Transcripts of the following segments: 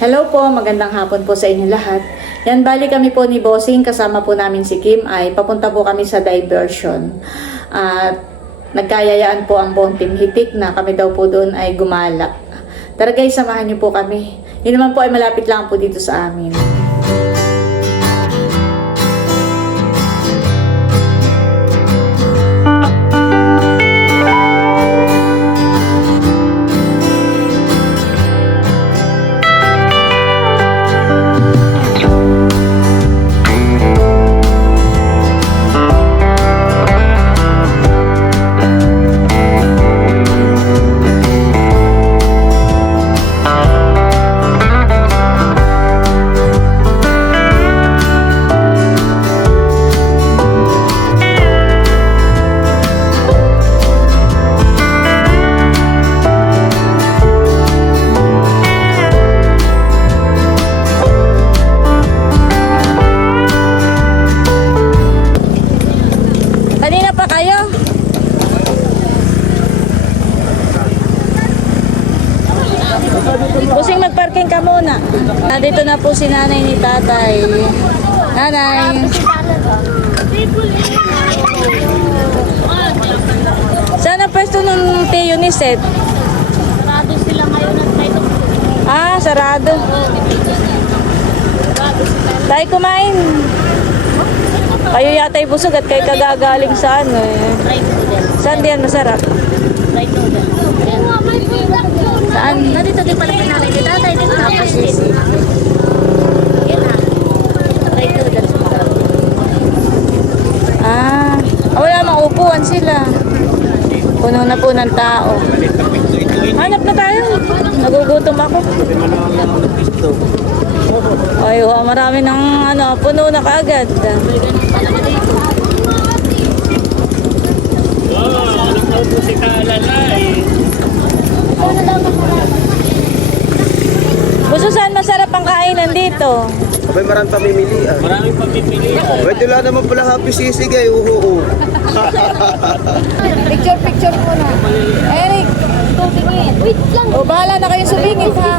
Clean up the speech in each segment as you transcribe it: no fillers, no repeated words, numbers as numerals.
Hello po, magandang hapon po sa inyo lahat. Yan, bali kami po ni Bossing, kasama po namin si Kim, ay papunta po kami sa diversion. At nagkayayaan po ang buong team Hitik na kami daw po doon ay gumalak. Tara guys, samahan niyo po kami. Yun naman po ay malapit lang po dito sa amin. Kanina pa kayo? Busing magparking ka muna. Nandito na po si nanay ni tatay. Nanay. Saan ang pwesto ng Teo ni Seth? Sarado sila ngayon at may Ah, sarado. Tayo kumain. Kayo yata'y busog at kayo kagagaling sa ano eh. fried noodles. Saan diyan masarap? Fried noodles. Saan? Dito din pala pinanay ni tatay. Dito na pasit. Yan na. Fried noodles. Ah, wala mang upuan sila. Puno na po ng tao. Hanap na tayo. Nagugutom ako. Ay, marami ng ano, puno na kaagad. Gusto saan masarap ang kainan dito? Abay, maraming pamimilian. Maraming pamimilian. Pwede lang naman pala happy sisig eh. Uhu. Picture muna. Eric, Tingin. Wait lang. o bahala na kayo sumingit ha.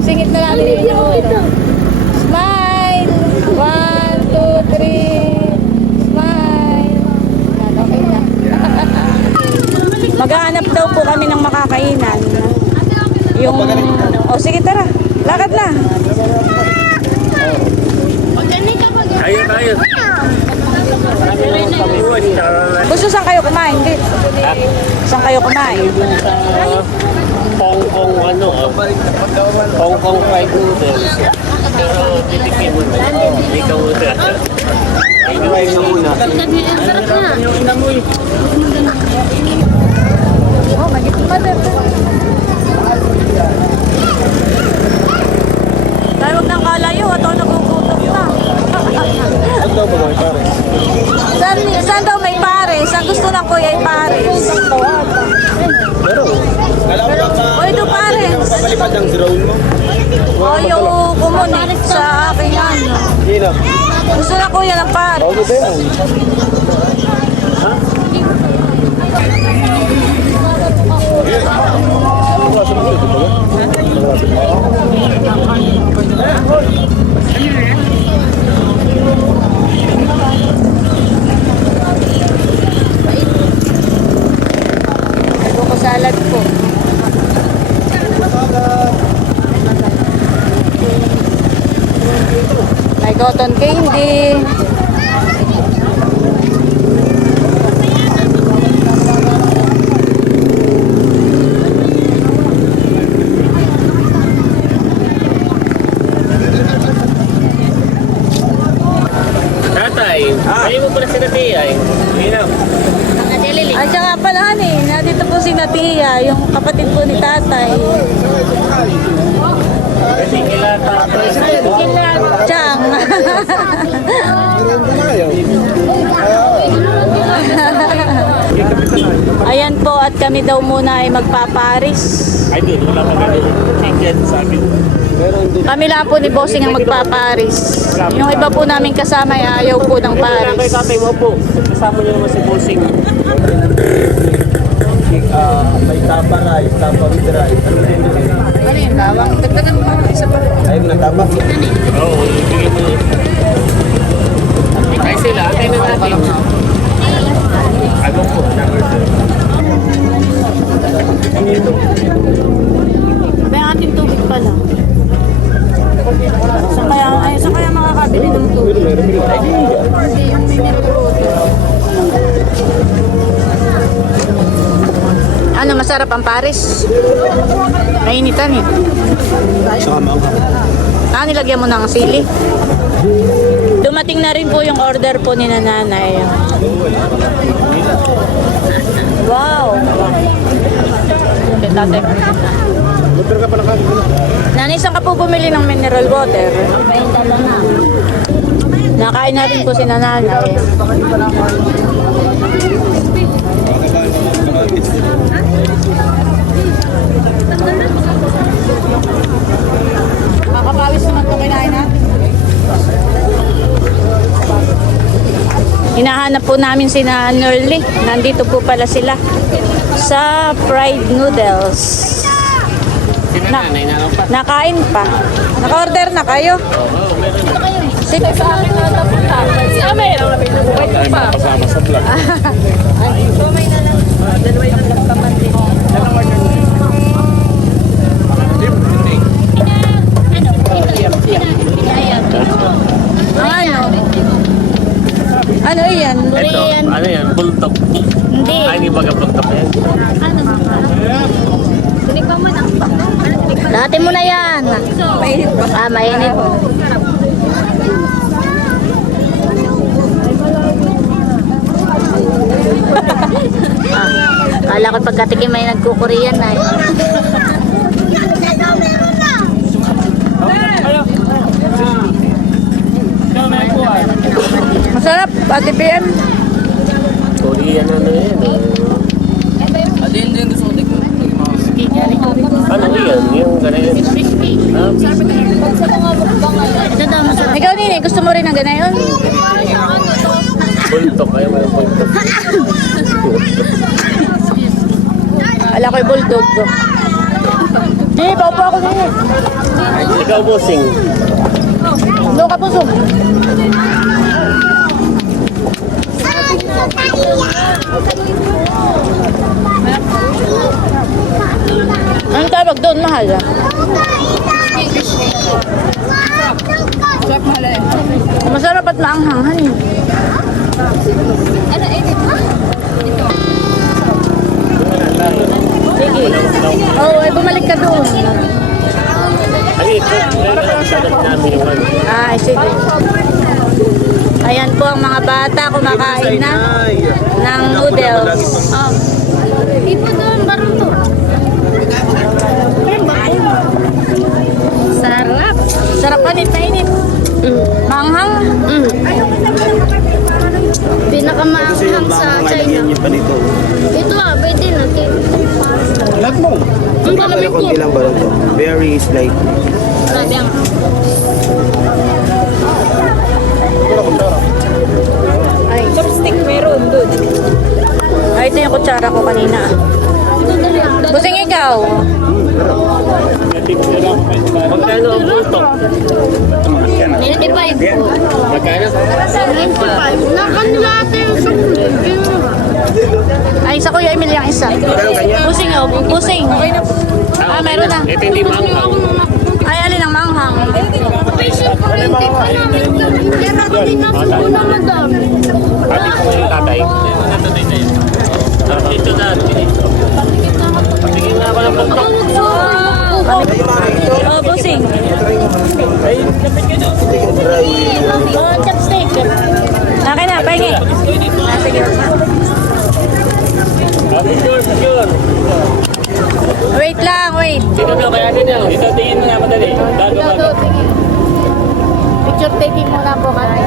Singit na namin yung ulo. Smile! 1, 2, 3. Smile! Yan, okay na. Maghahanap daw po kami ng makakainan. Yung... O sige, tara. Lakad na. Ayun, ayun. Marami naman pamimuan. Gusto saan kayo kumain? Dito. Saan kayo kumain? Sa Hong Kong, ano, Hong Kong fried noodles. Pero titikin mo na. Ikaw na. Ay, na muna. Ang sarap na. Yung inamoy. Oh, magiging mother. Tayo huwag nang kalayo at ako nagugutom na. Ano daw ba mga pare? Saan daw may pares? Ang gusto ng kuya ay pares. Pero, alam mo ba O ito pares. papalipad ng drone mo? O yung kumunit sa aking ano. Sino? Gusto na kuya ng pares. Ako ba yan? Buko salad po. May cotton candy. Tatay, ayaw mo pala si Natia eh. Minaw. Nadelilig. Ay, siya nga pala, honey. Nandito po si Natia, yung kapatid po ni tatay. Kasi kila tatay. Chang. Ayan po, at kami daw muna ay magpaparis. Ay, doon. Wala pa ganun. Chicken sa akin. Kami lang po ni Bossing ang magpaparis. Yung iba po namin kasama ay ayaw po ng Kaya kay paris. tatay mo po. Kasama niyo naman si Bossing. May tapa rice, tapa with rice. Ano yun, bawang? Dagdagan mo. Isa pa. Ayaw na tama. Oo, ibigay mo. Ay sila, atay na natin. Ano po? May ating tubig pala. Saan kaya makakabili ng tubig? Hindi, yung mineral water. Ano, masarap ang Paris? Nainitan eh. Saka maanghang. Nilagyan mo ng sili. Dumating na rin po yung order po ni nanay. Wow! Butter ka pala kami. Nanay, saan ka po bumili ng mineral water? Nakain na rin po si nanay. Makapawis naman po kinain natin. Hinahanap po namin si Nerly. Nandito po pala sila sa fried noodles. Sinanay na lang pa. Nakain pa. Naka-order na kayo? Oo, meron na. Sige, sa amin na napunta. Si Amel. Wait Tayo pa. makasama sa vlog. Kumay na lang. Dalawa yung nagpapan din. Ano yan? Ito, ano yan? Bulldog. Hindi. Ay, hindi baga bulldog yan. Dati mo na yan. Mainit pa. Ah, mainit. Kala ko pagkatikim may nagkukuriyan na eh. Masarap, Ate PM. Korean ano yan eh. Ano yan? Yung ganyan. Ito daw masarap. Ikaw, Nini, gusto mo rin ng ganayon? Bulldog. Ayaw mo yung bulldog. Ala ko'y bulldog ko. Nini, paupo ako, Nini. Ikaw, bossing. Doon ka puso. Anong tawag doon, mahal? Masarap at maanghang, honey. Sige. Oo, ay bumalik ka doon. Ay, ito. Sagot namin yung ano. Ay, sige. Ayan po ang mga bata kumakain na ng noodles. Oh. Hindi po doon, barong to. Sarap. Sarap panit na init. Maanghang. Pinakamaanghang sa China. Yan pa dito. Ito pwede na. Lahat mo. Ang malamig ko. Kunti lang ba lang to? Very slight. Sabi ang. Ay, chopstick meron doon. Ay, ito yung kutsara ko kanina. Busing ikaw. Magkano ang bulldog? 95 po. Magkano? 95. Nakanlate yung chocolate. Ay, sa Kuya Emil yung isa. Busing oh, busing. Ah, meron na. Ito hindi maanghang. Ay, alin ang manghang? Patient ko rin, hindi pa namin gawin. Kaya kami natulungan na dami. Pati ko yung tatay. Dito na. Patingin na ako ng bulldog. Oh, busing. Oh, chopstick. Akin na, pahingi. Ah, sige. Secure. Wait lang, wait. Dito na, kaya din yan. Dito, tingin mo na madali. Bago. Picture taking muna po kami.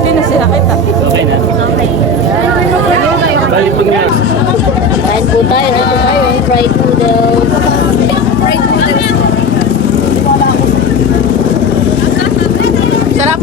Hindi na sila kita. Okay na. Balik mo nga. Kain po tayo na fried noodles. Sarap.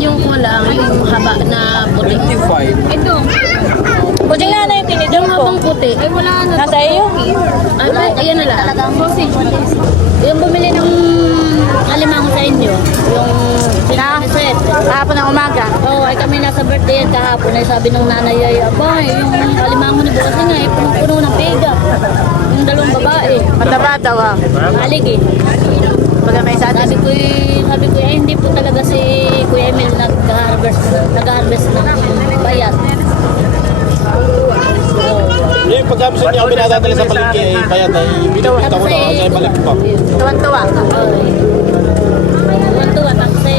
Yung kulang, yung haba na puti. 25. Ito. Puting na yung tinidor Yung po. habang puti. Ay, wala na. Nasa iyo? Ay, ayan na lang. Sausage. Yung bumili ng alimango sa inyo. Yung sinaset. Kahapon ng umaga. Oo, ay kami nasa birthday at kahapon ay sabi nung nanay ay, abay, yung alimango ni Bossing ay puno ng pega. Yung dalawang babae. Mataba daw ah. Halig eh. Pagka may sa atin. Sabi ko, ay hindi po talaga si Kuya Emil nag-harvest ng bayat. Yung pagkabisa niya, kami nadadali sa palengke, eh, bayad ay binibigta ko na kasi balik pa. Tuwan-tuwa. Tuwan-tuwa, kasi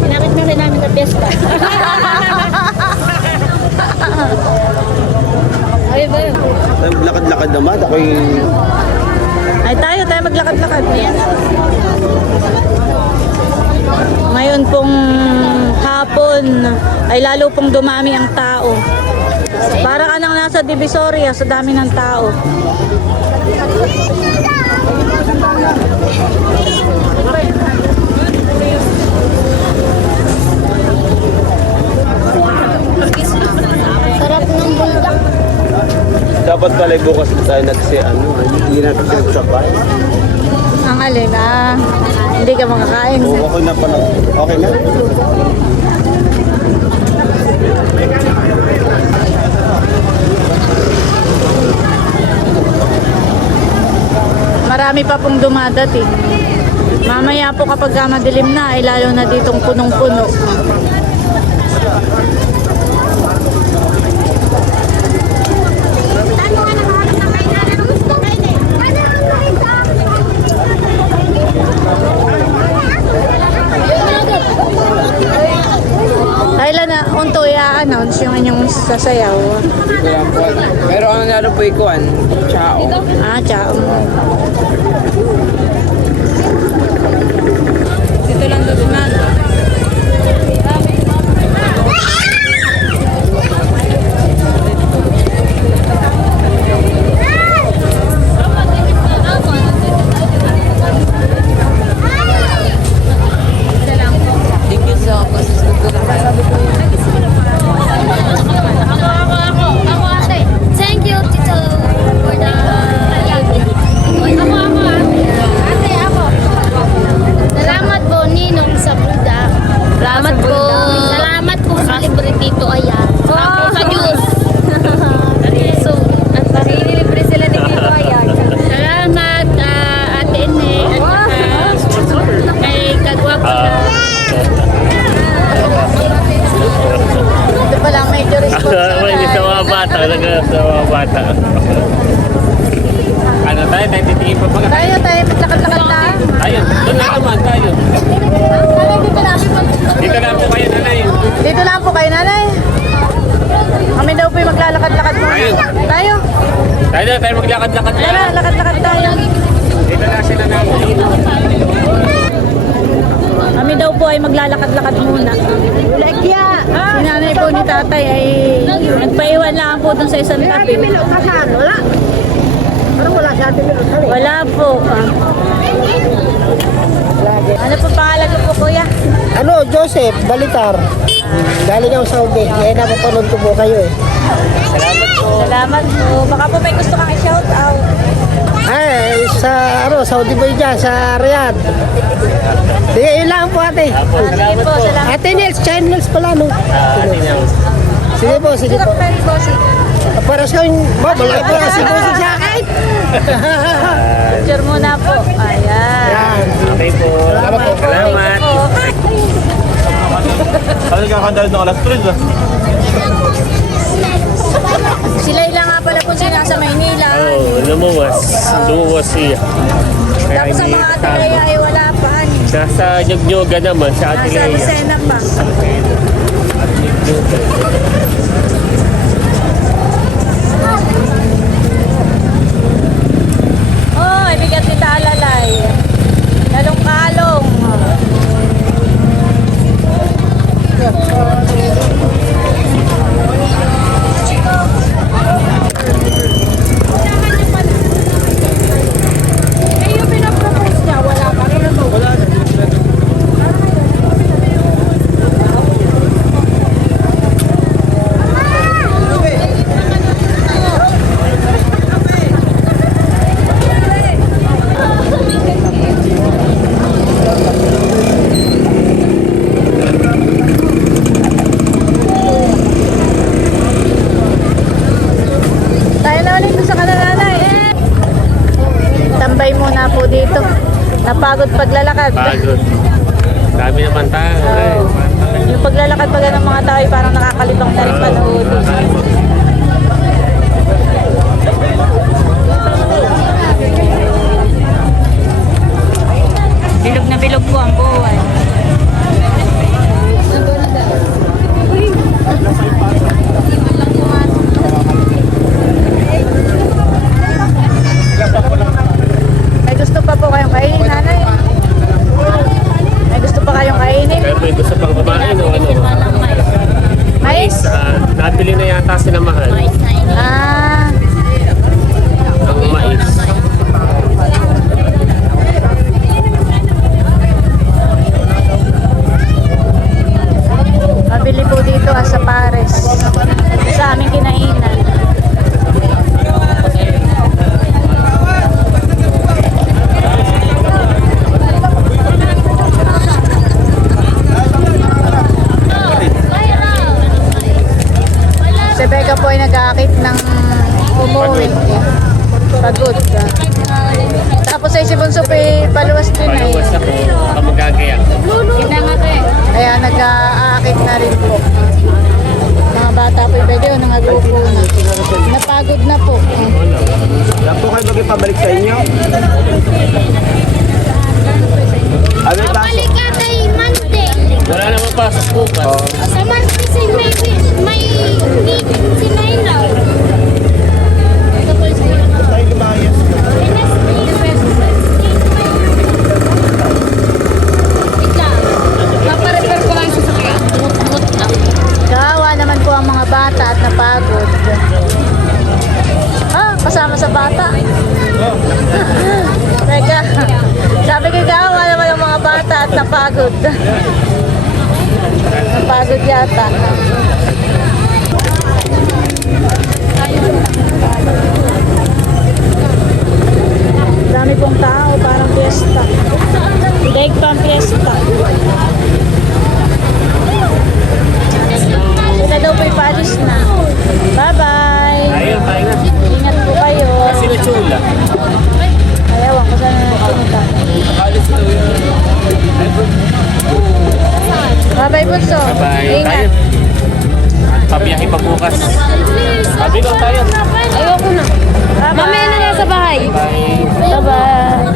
pinakit na rin namin sa pesta. Ay ba yun? Lakad-lakad naman, ako'y Ay tayo maglakad-lakad. Ngayon pong hapon ay lalo pong dumami ang tao. Para ka nang nasa Divisoria sa dami ng tao. Sarap ng buldak. dapat pala bukas tayo hindi natin nag-sabay. Ang alin hindi ka makakain. Oo, okay na pala. Okay na? Marami pa pong dumadating. Mamaya po kapag madilim na, ay lalo na ditong punong-puno. Kailan na unto i-announce yung inyong sasayaw? Pero ang nangyari po ikuan, chao. Ciao. Dito lang doon na. Thank you so much. Ako ate. Thank you, Tito, for the Ate, ako. Salamat po, Ninong, sa Buddha. Salamat po. Salamat po sa libre dito, ayan. Ako sa Diyos. So, at libre sila ni Tito, ayan. Salamat, Ate Ene. At saka kay Kagwapo na. Ito palang medyo Hindi sa mga bata, talaga sa mga bata. Ano tayo titingin pa pag tayo, maglakad-lakad na. Ayun, doon na naman tayo. Dito lang po kayo, nanay. Dito lang po kayo, nanay. Kami daw po yung maglalakad-lakad muna. Ayun. Tayo. Tayo maglakad-lakad Tara, lang. lakad-lakad tayo. Dito na sila namin. Kami daw po ay maglalakad-lakad muna. Si nanay po ni tatay ay nagpaiwan lang po dun sa isang tabi. Wala po. Ano po pangalan ko po, kuya? Ano, Joseph, Balitar. Galing ako Saudi. Kaya napapanood ko po kayo eh. Salamat po. Baka po may gusto kang i-shout out. Ay, sa Saudi ba dyan? Sa Riyadh. Sige, yun lang po ate. Sige po, salamat. Ate Nels, channels pala no? Sige po, sige po. Para sa yung babala po si Bossing sa akin. Picture muna po. Ayan. Okay po. Salamat po. Salamat. Ano kakandal ng alas 3 ah? Sila ilang nga pala po sila sa Maynila. Oo, lumuwas siya. Kaya Tapos sa hindi mga Atilaya ay wala pa. Nasa Nyognyuga naman, sa Nasa Atilea. Lucena pa. Oh, ay bigat ni Talalay. Lalong-kalong. pagod. Pagod. Dami naman tayo. Oo. Yung paglalakad pa ng mga tao, parang nakakalibang na rin panood. Bilog na bilog po ang buwan. May gusto pa po kayong kainin, nanay? May gusto pa kayong kainin? Pero may gusto pang kumain o ano? Mais? Nabili na yata sinamahan. Ah, Ang mais. mabili po dito sa Pares. Sa aming kinainan. Si Becca po ay nag-aakit ng umuwi. Pagod. Tapos ay si Bunso po ay paluwas din ay. Paluwas na po. Baka magagaya. Kaya nag-aakit na rin po. Mga bata po pwede o nangagupo na. Napagod na po. Yan po kayo magpabalik sa inyo. Ano yung kaso? Balik ka kay Monday. Wala naman pasok bukas. Sa Monday si may meeting si Nailaw. Ito po sa iyo. Paparepair ko lang siya sa kaya. Mut lang. Kawawa naman po ang mga bata at napagod. Ah, kasama sa bata. Teka, sabi ko kawawa naman ang mga bata at napagod. Napagod yata. Dami pong tao, parang piyesta. Daig pa ang piyesta. Sila daw po ipalis na. Bye-bye! Ayun, tayo na. Ingat po kayo. Kasi na chula. Ayawan ko saan na pumunta. Bye-bye, Bunso. Bye-bye. Ingat. Tayo. Pabiyahe pa bukas. Sabi ko tayo. Ayoko na. Bye-bye. Mamaya na lang sa bahay. Bye. Bye-bye.